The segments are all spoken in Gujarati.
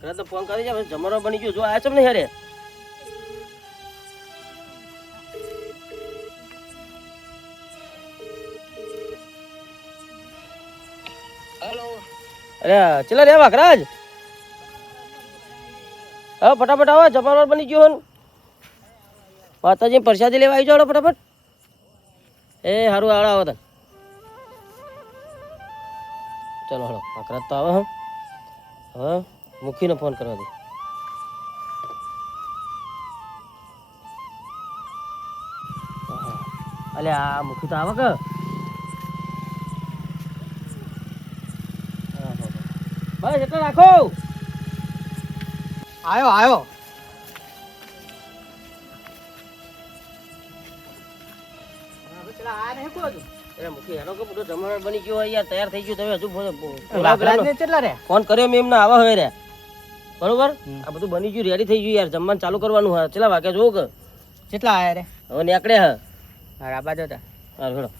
વાકરા તો ફોન કરી જાય જમવાનો બની ગયો જો આયા છે ને હેરે હેલો અરે ચલા રે વાકરાજ હા ફટાફટ આવો જમવાનો બની ગયો માતાજી પ્રસાદી લેવા આવી જાઓ ફટાફટ એ હારું આવડે આવો તને ચલો હળો વાકરાજ તો આવે હા મૂકીને ફોન કરવા દે અલે આ મૂકી તો આવે કે બસ એટલે રાખો આયો મૂકી હેલો કે બધો જમવાનો બની ગયો યાર તૈયાર થઈ ગયું તમે હજુ ફોન કર્યો મેં એમને આવા હોય રે બરોબર આ બધું બની ગયું રેડી થઈ ગયું યાર જમવાનું ચાલુ કરવાનું હા ચલા વાગે જોવું કે કેટલા આયા રે હવે નીકળે હા રાબા જતા હા હેડો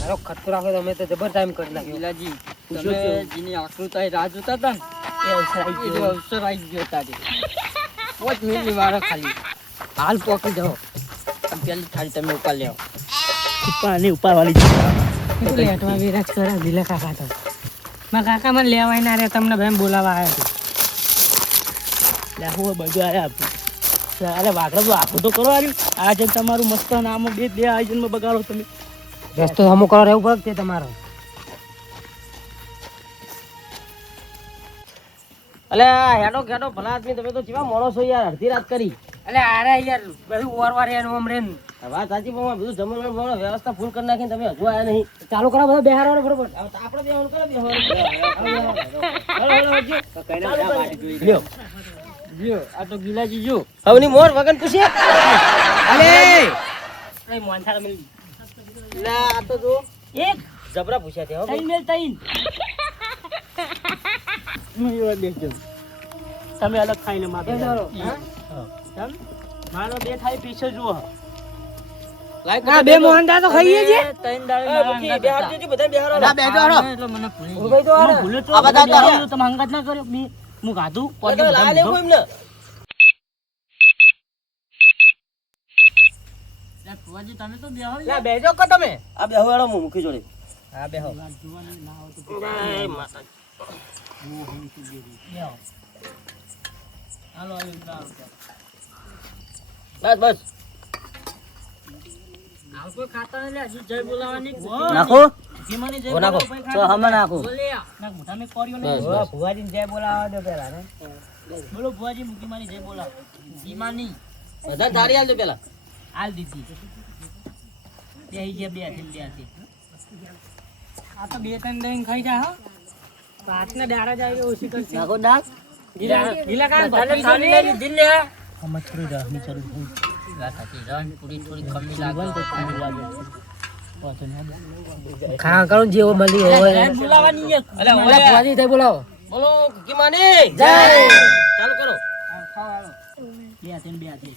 હાલો ખતરો રાખો તમે તો જબર ટાઈમ કરી નાખ્યો વિલાજી તમે જેની આકૃતાએ રાહ જોતા હતા ને એ અવસર આવી ગયો તારી 5 મિનિટની વાર ખાલી હાલ પોકી જાઓ પેલી થાળી તમે ઉપાડ લેવો ઉપાડવાની લેટવા વિરાજ કરા દિલા કાકા તો મારા કાકા મને લેવાય ના રે તમને ભાઈ બોલાવા આવ્યા લે હું બધું આયા અરે વાઘરા તો આખું તો કરો આવ્યું આજે તમારું મસ્ત નામ બે આયોજનમાં બગાડો તમે રસ્તો અમુક કરો રહેવું પડે તે તમારો અલે હેડો ખેડો ભલા આદમી તમે તો કેવા મોણો છો યાર અડધી રાત કરી અલે આરે યાર બધું ઓરવા રે ઓમ રે વાત સાચી પણ બધું જમવાનું વ્યવસ્થા ફૂલ કરી નાખીને તમે હજુ આયા નહીં ચાલુ કરો બધા બેહારો બરોબર આપણે બેહવાનું કરો બેહવાનું જો આ તો ગિલાજી જો હવની મોર વગન પૂછે અલે એ મોનથાળ મળી લા આ તો જો એક જબરા પૂછ્યા તે હો તઈન મેલ તઈન તમે અલગ ખાઈને માપી બેસાડો. મારો બે થાળી પીછે જુઓ આ બે મોહનદા તો ખાઈએ છે તઈન બિહાર જોજો બધા બિહાર ના બેજો હારો એટલે મને ભૂલી ઉભઈ તો હારો ભૂલે તો આ બધા તો હારો. તમે હંગાત ના કર્યો હું ગાધું લા લેવું એમને ફુવાજી તમે તો બેહો લા બેજો કો તમે આ બેહો વાળો મુખી જોડે હા બેહો જય માતા હાલો બસ બસ આવ કોઈ ખાતા ને હજુ જય બોલાવાની નાખો જીમાની જય ઓ નાખો બોલાવો તો હમણાં નાખો બોલે ના મોઢા મે કર્યો બસ, ને બસ. ભુવાજીને જય બોલાવા દો પેલા ને બોલો ફુવાજી મુકી માની જય બોલાવો જીમાની બધા થાળી આલ દે પેલા હાલ દીધી બે છે બે છે આ તો બે ત્રણ દહીં ખાઈ જા હો પાછને ડારા જાય ઓછી કરશે નાખો ડાક ગીલા કાન ભલે થાળી થાળી દિલ લે હમ થોડી રાહ ની ચાલુ થઈ વાત હતી રન પૂરી થોડી કમી લાગે ખા કરું જેવો મળી હોય બોલાવાની છે અલે અલા ભુવાજી જય બોલાવો બોલો કિમાની જય ચાલુ કરો બે છે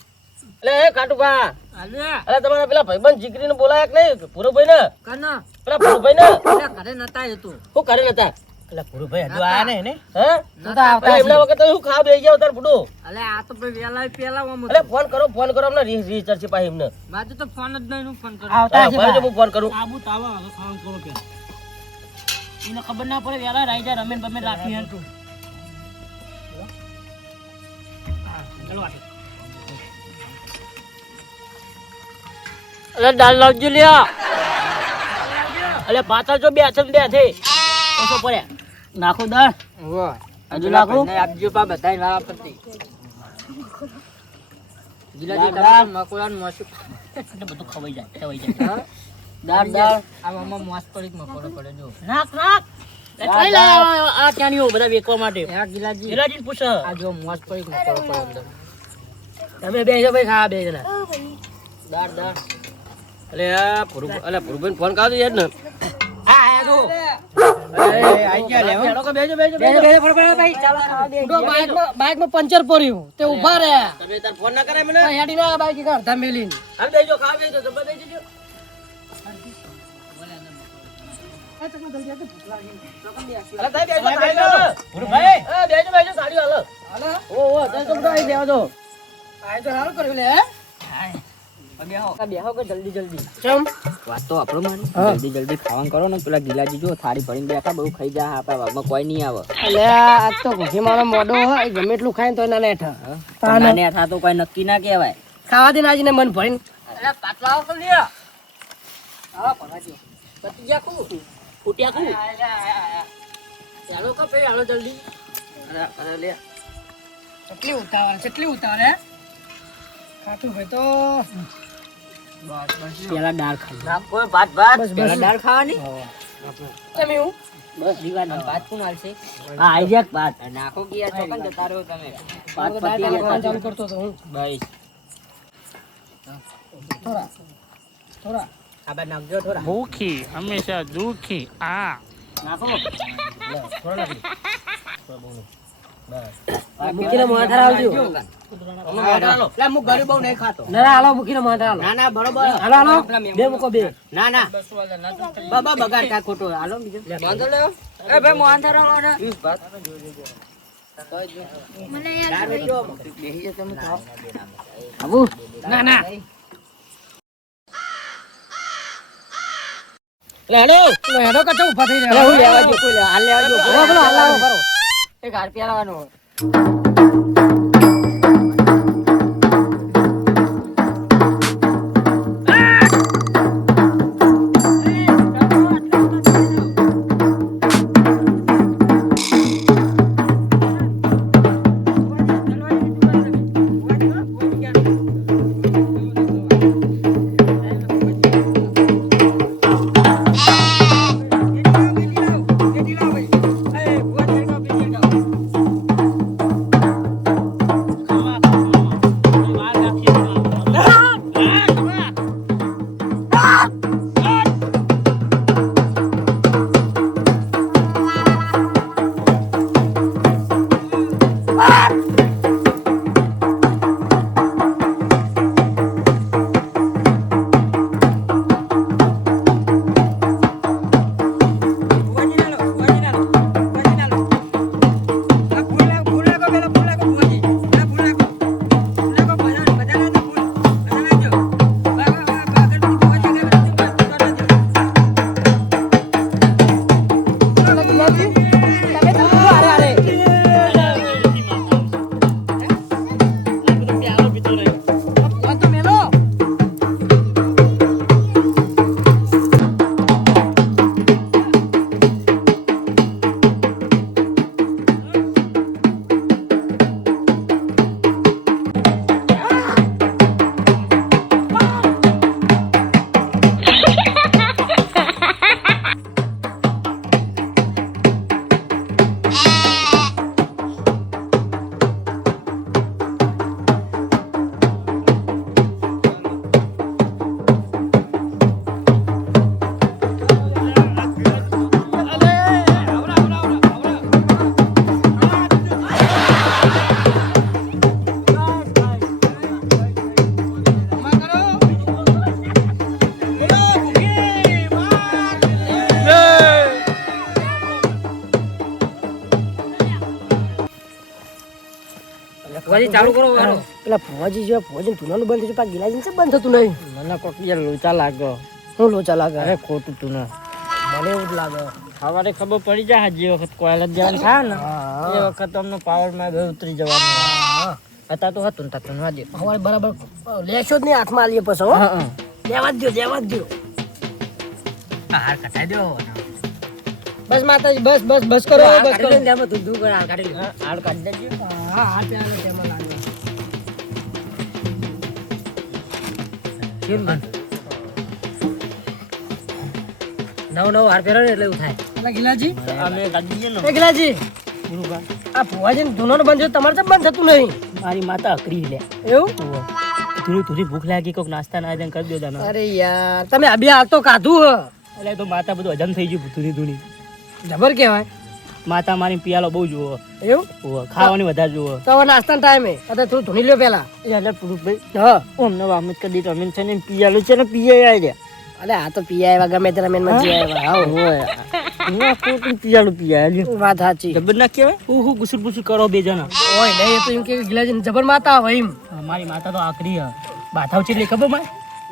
અલે એ કાટુભા અલે અલે તમારા પેલા ભાઈબંધ જીગરીને બોલાયા કે નહીં પૂરોભાઈ ને કનો પેલા પૂરોભાઈ ને અલે ઘરે નતા હતું શું કરે નતા અલે પુરુભાઈ હજુ આયા ને હે નતા અલે એમના વખત તો શું ખા બેહી જાવ તાર બુડો અલે આ તો વેલા પેલા ઓમ અલે ફોન કરો અમને રીચાર્જ છે પાછી એમને બાજુ તો ફોન જ નહીં ફોન કરો ભાઈ જો હું ફોન કરું આબુ તાવા હવે ખાવાનું કરો કે એને ખબર ના પડે વેલા રાઈ જા રમેન બમેન રાખી હે તું ચલો વાટી અલે દાલ લાવજો લ્યા અલે પાછળ જો બે છે ઓછો પડ્યા નાખો દાળ વાહ હજુ નાખું? આપજો પા બધાય વાળા પરથી ગિલાજી દાળ. તમારા મકોડા ને મોસું એટલે બધું ખવાઈ જાય હા દાળ આ મમ્મા મોસ પડી મકોડો પડે જો નાખ કઈ લે આ ત્યાંની બધા વેકવા માટે આ ગિલાજી ગિલાજી પૂછ આ જો મોસ પડી મકોડો પડે અંદર તમે બેસો ભાઈ ખા બે જણા દાળ અલે આ પૂરુભાઈ ફોન કાઢો યાર ને હા આયા તો આઈ ગયા લેવો બેઠો કે બેજો બેસો ફટાફટ ભાઈ ચાલો ખાવા દે બાઈક માં પંચર પડ્યું તે ઉભા રહ્યા તમે તાર ફોન ના કરાય મને હેડી ના બાઈક કા અડધા મેલીને હાલ બેજો ખા બેજો જબ્બા બેજો જો અલે તાઈ બેજો પૂરુભાઈ બેજો સાડી હાલો હાલો ઓ અત્યારે તો બધા આવી દેવા દો. આ તો સારું કર્યું લે હે બેહો કે જલ્દી જલ્દી ચમ વાત તો આપણો મારી જલ્દી જલ્દી ખાવાનું કરો ને પેલા ગિલાજી જો થાળી ભરીને બેઠા બહુ ખાઈ જાય આપણા વાગમાં કોઈ નહીં આવે અલે આજ તો ઘી મારો મોઢો હોય ગમે એટલું ખાય તો એના નેઠ નાને થા તો કોઈ નક્કી ના કહેવાય ખાવા દે નાજીને મન ભરીને અરે પાટલા આવો તો લ્યો હા પગાજી પતી ગયા કુ ફૂટ્યા કુ ચાલો કે ભાઈ હાલો જલ્દી અરે લે કેટલી ઉતાવળ હે ખાતું ભાઈ તો પેલા દાળ ખાઈ ના કોઈ ભાત ભાત પેલા દાળ ખાવાની તમે હું બસ દીવાના ભાત કોણ આલશે હા આઈ જાક ભાત નાખો ગયા ચોકન જતા રહ્યો તમે ભાત પતી ગયા ચાલુ કરતો તો હું ભાઈ થોડા આબા નાખજો થોડા ભૂખી હંમેશા દુખી આ નાખો મૂકીને મોઢા આવજો લા હું ગરીબ બહુ નહીં ખાતો ના હાલો મૂકીને મોઢા હાલો ના ના બરોબર હાલો હાલો બે મૂકો બે ના ના બાબા બગાડ કા ખોટો હાલો બીજો મોંધો લેવો એ ભાઈ મોંધો રો ને મને યાર બેહી જો તમે ખાઓ આબુ ના ના લે હેડો હેડો કચો ઉભા થઈ રહ્યા હું લેવા જો કોઈ હાલ લેવા જો બોલો હાલ લાવો કરો એક હાર પેલાવાનો ફુવાજી ચાલુ કરો વારો પેલા ફુવાજી જેવા ફુવાજી તુનાનું બંધ થયું પાછું ગિલાજી છે બંધ થતું નહીં મને કોક યાર લોચા લાગ્યો હું લોચા લાગે અરે ખોટું તું ના મને એવું જ લાગે સવારે ખબર પડી જાય જે વખત કોયલા જવાનું થાય ને એ વખત અમને પાવર માં બે ઉતરી જવાનું હતા તો હતું ને થતું ના દે અમારે બરાબર લેશો જ નહીં હાથમાં આલીએ પછી હો દેવા જ દો હાર કટાઈ દો બસ માતાજી બસ બસ બસ કરો બસ કરો તેમાં તું કર હાર કાઢી હાર કાઢી દેજો હા હા ત્યાં તેમાં લાગે નવ હાર પહેરો ને એટલે એવું થાય પેલા ગિલાજી અમે કાઢી દઈએ ને એ ગિલાજી આ ફુવાજી ધૂનો બંધ થયું તમારે તો બંધ થતું નહીં મારી માતા અકરી લે એવું થોડી થોડી ભૂખ લાગી કોક નાસ્તા ના આયોજન કરી દો દાનો અરે યાર તમે અભી આ તો કાધું હ એટલે તો માતા બધું હજમ થઈ ગયું ધૂની ધૂની જબર કહેવાય માતા મારી પિયાલો બહુ જુઓ એવું ખાવાની વધારે જુઓ તો હવે નાસ્તાનો ટાઈમે અત્યારે થોડું ધૂની લ્યો પેલા એટલે પુરુષભાઈ હા અમને વામત કરી દીધો અમે છે ને પિયાલું છે ને પીએ આવી રહ્યા અરે આ તો પીયા એવા ગમે તે રમેન માં જે આવ્યા હોય વાત સાચી જબર ના કહેવાય હું ગુસુર ગુસુર કરો બે જણા ઓય નહીં એ તો એમ કે ગિલાજી જબર માતા હોય એમ મારી માતા તો આકરી હ બાધાવ છે એટલે ખબર મને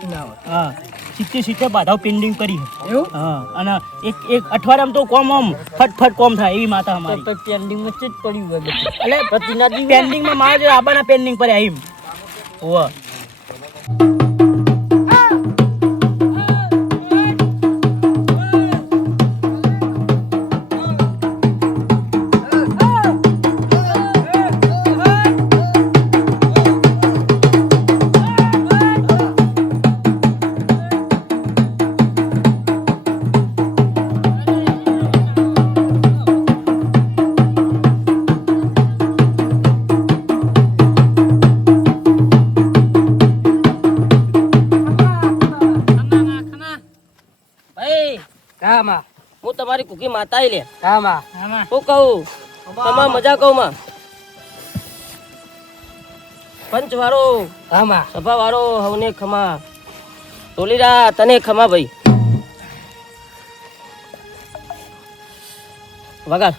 ના હોય હા 70 બાધાવ પેન્ડિંગ કરી હે. એવું હા અને એક અઠવાડિયામાં તો કોમ આમ ફટફટ કોમ થાય એવી માતા અમારી તો પેન્ડિંગ માં ચેટ પડ્યું હોય બધું. એટલે પ્રતિનાથી પેન્ડિંગમાં મારા જે આબાના પેન્ડિંગ પર એમ ઓવા ભાઈ હા માં હું તમારી કુકી માતા લે હા માં હું કહું તમાર મજા કહું માં પંચ વાળો હા માં સભા વાળો હવને ખમા ટોલીરા તને ખમા ભાઈ વગાડ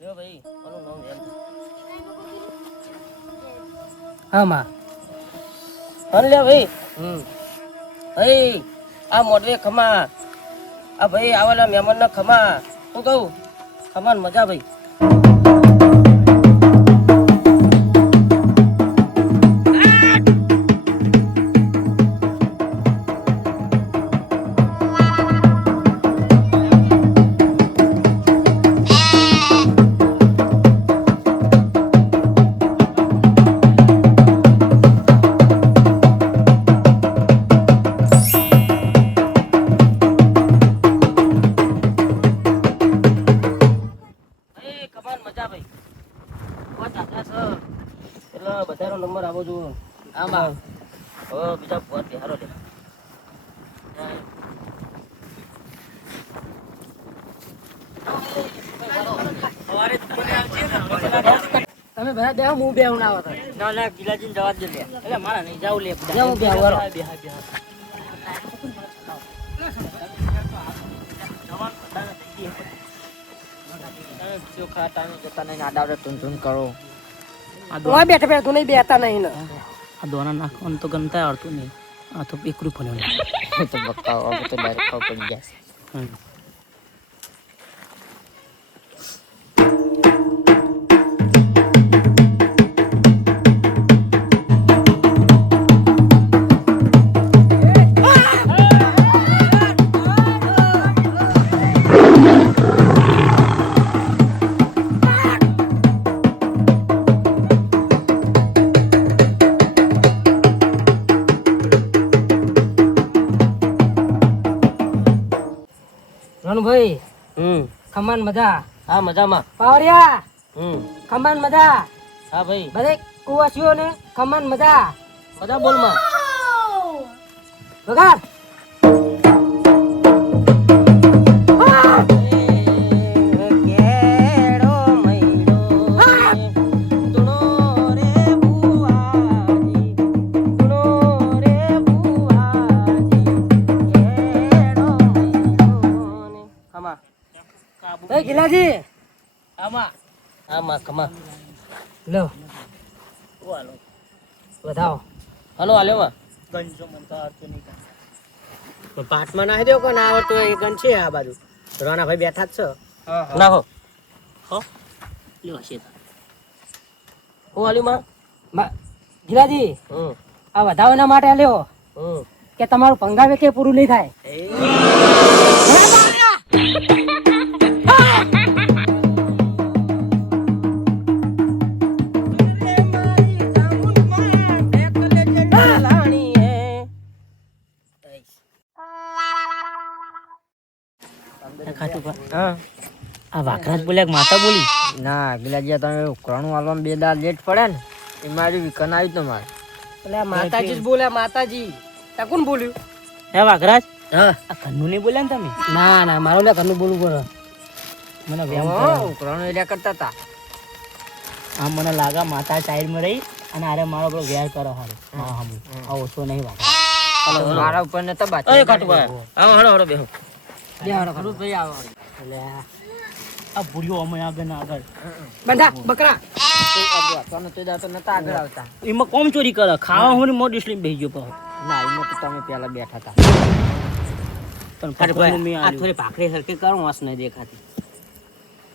લ્યો ભાઈ આનું નામ એમ હા માં હન લે ભાઈ ભાઈ આ મોઢવે ખમા આ ભાઈ આવેલા મહેમાનના ખમા હું કહું ખમાન મજા ભાઈ એ ખમાન મજા ભાઈ વાત આટલા છે એટલે બધાનો નંબર આવો જો આમાં હવે બીજા ફોન બિહારો લે તમે બધા દેવ હું બે ના આવતો ના ના ગિલાજીને જવા દે લે એટલે મારા નહીં જાવ લે જાઉં બે વારો. ચોખા ટાઈમે જતા નહીં આડાવડે ટૂન કરો ઓય બેઠા બેઠા તું નહીં બેતા નહીં ને આ દોના નાખવાનું તો ગમતા આવડતું નહીં આ તો એકરું ફોન તો બકાવ હવે તો ડાયરેક્ટ ખાવ પડી જશે ભાઈ ખમાન મજા હા મજામાં પાવરિયા ખમાન મજા હા ભાઈ બધે કુવાસીઓને ખમાન મજા બધા બોલમાં વગાડ ગિલાજી આમાં ખમા લો બતાવો હલો આલ્યોમાં ગંજો મન તો આવતું નહીં પાટમાં નાખી દો કે ના આવડતું હોય એ ગન છે આ બાજુ રોના ભાઈ બેઠા જ છે નાખો લ્યો હશે હું આલ્યુમાં ગિલાજી આ વધાવવાના માટે લ્યો કે તમારું ભંગાવે કે પૂરું નહીં થાય વાઘરાજ બોલ્યા કે માતા બોલી? ના ગિલાજી તમે ઉકરાણું આલવામાં 2 દાળ લેટ પડે ને એ મારી વિકન આવી તમારે. એટલે આ માતાજી જ બોલ્યા, માતાજી. તા કોણ બોલ્યું? હે વાઘરાજ, હા. આ ઘરનું નહીં બોલ્યા ને તમે? ના ના, મારું લે ઘરનું બોલવું પડે. મને વ્યામ કરો. ઉકરાણું એરિયા કરતા હતા. આમ મને લાગે માતા સાઈડમાં રહી અને આરે મારો પેલો વેર કરો હારું. હા હા, આ ઓછો નહીં વાઘરાજ. મારા ઉપર ને તબા. અરે કાટુભા, આવો હળો હળો બેહો. ભાઈ આવો. એટલે આ ભૂલ્યો અમે આગળ ને આગળ. બંધા બકરા. નતા આગળ આવતા. એમાં કોમ ચોરી કરે, ખાવા હું મોડ ડિસ્લિમ બેહી ગયો પાછો. ના એમાં તો તમે પેલા બેઠા હતા. પણ પકડવાનું મેં આ આલ્યું. થોડી ભાખરી સરખી કરો, વાસ નહીં દેખાતી.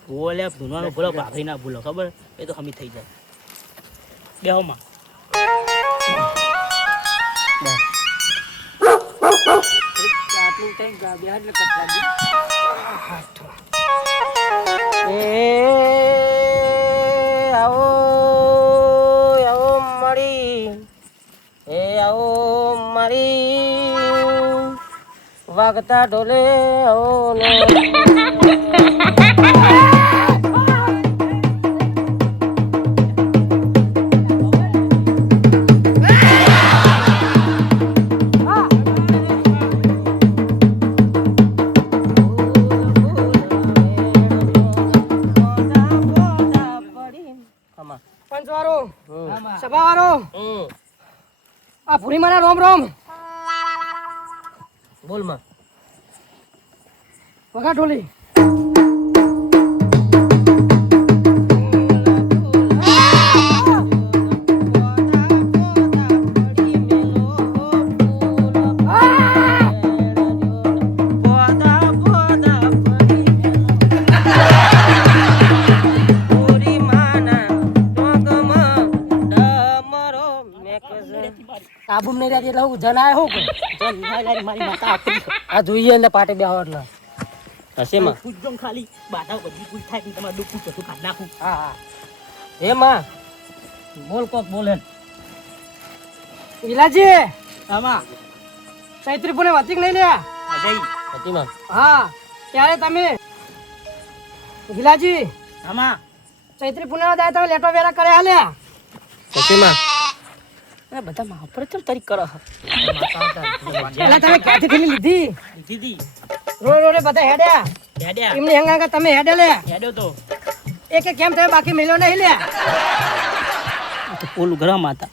બોલે ધૂનવાનું ભૂલો, ભાખરી ના ભૂલો, ખબર? એ તો હમી થઈ જાય. બેહો માં. આટલું ટાઈમ ગાબ્યા એટલે કટલા દી. એ આવો આવો મારી, એ આવો મારી વાગતા ઢોલે આવો ને. પંચવારો સભાવારો આ ભૂરી મારા રોમ રોમ બોલ માં વગા ઢોલી. આબુમ નહીં રહેતી એટલે હું જન આય હું મારી માતા આપી આ જોઈએ ને પાટે બેહો એટલે હશે માં. પૂછજો ને ખાલી બાધા બધી પૂછ થાય કે તમારે દુઃખ પૂછો કાઢ નાખું. હા હા હે માં બોલ કોક બોલે. વિલાજી આમાં ચૈત્રી પુને વાતિક નહીં લ્યા અજય હતીમાં. હા ત્યારે તમે વિલાજી આમાં ચૈત્રી પુને દાય તમે લેટો વેરા કરે હાલ્યા હતીમાં. અરે બધા માપર ચમ તરીક કરો એટલે તમે ક્યાંથી થેલી લીધી? દીદી રોડ રોડે બધા હેડ્યા હેડ્યા એમની હંગા તમે હેડે લે હેડ્યો તો એક કેમ તમે બાકી મેલ્યો નહીં લે. ઓલું ઘર માતા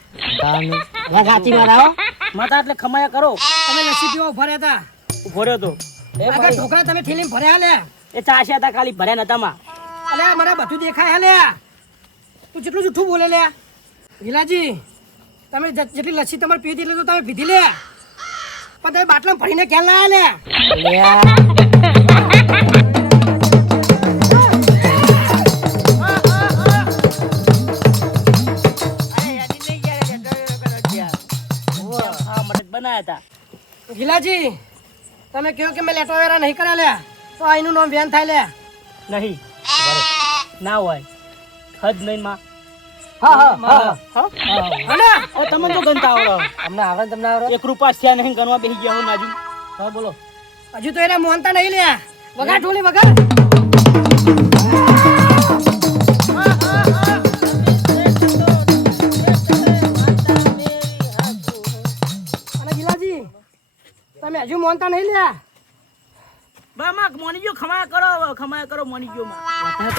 સાચી વાત આવો માતા એટલે ખમાયા કરો. તમે લસ્સી પીવા ઉભા રહ્યા ઉભો રહ્યો તો હતા આગળ ઢોકળા તમે થેલી ભર્યા લે. એ ચાસ્યા હતા ખાલી ભર્યા નતા માં. અલે મને બધું દેખાય લે. તું જેટલું જૂઠું બોલે લે. વિલાજી તમે જેટલી લસ્સી તમારે પીધી એટલે તો તમે પીધી લે પણ તમે બાટલા ભરીને ક્યાં લાયા લે. બનાયા હતા ગિલાજી તમે કહો કે મેં લેટો વેરા નહીં કર્યા લે તો આઈનું નામ વેન થાય લે. નહીં ના હોય હદ નહીં માં. હા હા હા હા અને હવે તમે તો ગણતા આવડો. અમને આવડે તમને આવડે 1 રૂપિયા થયા નહીં ગણવા બેસી ગયા હું નાજુ. હા બોલો. હજુ તો એને મોનતા નહીં લે. વગા ઢોલી વગા. અને ગિલાજી તમે હજુ મોનતા નહીં લે. બા માં મોની ગયો ખમાયા કરો મોની ગયો માં.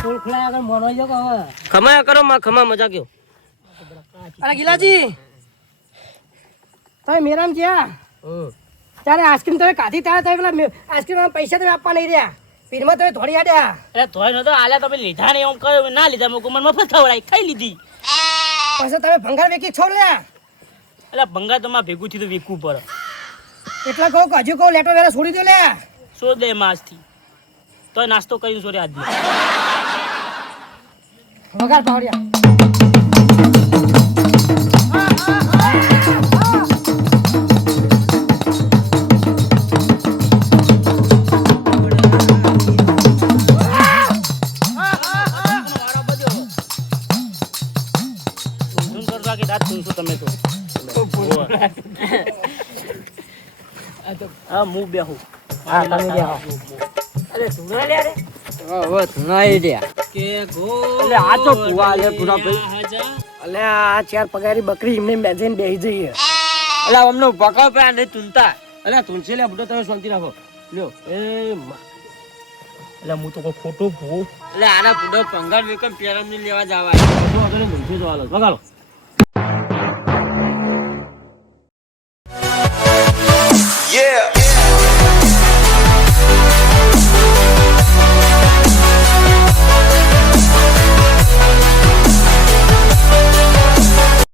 થોડ ખોલા આગળ મોનો જો કે હવે ખમાયા કરો માં ખમા મજા કયો. અરે ગિલાજી તમે મેરામ જ્યાં ત્યારે આઈસ્ક્રીમ તમે કાઢી ત્યારે તમે પેલા આઈસ્ક્રીમ પૈસા તમે આપવા નહીં રહ્યા પીરમાં તમે થોડી આડ્યા. અરે તોય નતો આલ્યા તમે લીધા ને એમ કહ્યું ના લીધા મેં મને મફત ખવડાવી ખાઈ લીધી. પછી તમે ભંગાર વેકી છોડ લ્યા. એટલે ભંગા તો માં ભેગું થયું વેકવું પડે. એટલા કહું કે હજુ કહું લેટો વેરા છોડી દો લે. સો દે માસથી તો નાસ્તો કરી સોરે આદમી વગાર પાવડિયા. તમે તો હા હું બેહું. હા તમે બેહો. અરે સુરા લે રે હવે ધૂણાઈ રહ્યા કે ગો એટલે આ તો ભૂવા આલે ભૂરા ભાઈ અલે આ ચાર પગારી બકરી એમને બેસીને બેસી જઈએ એટલે અમને પકાવ પે આને તુંતા અલ્યા તુલસી લે બુડો તમે શાંતિ રાખો લ્યો એ એટલે હું તો કોઈ ખોટું ભૂ એટલે આના પૂડો પંગાર વેકમ પેરમ ની લેવા જવા આગળ તુલસી તો હાલો વગાડો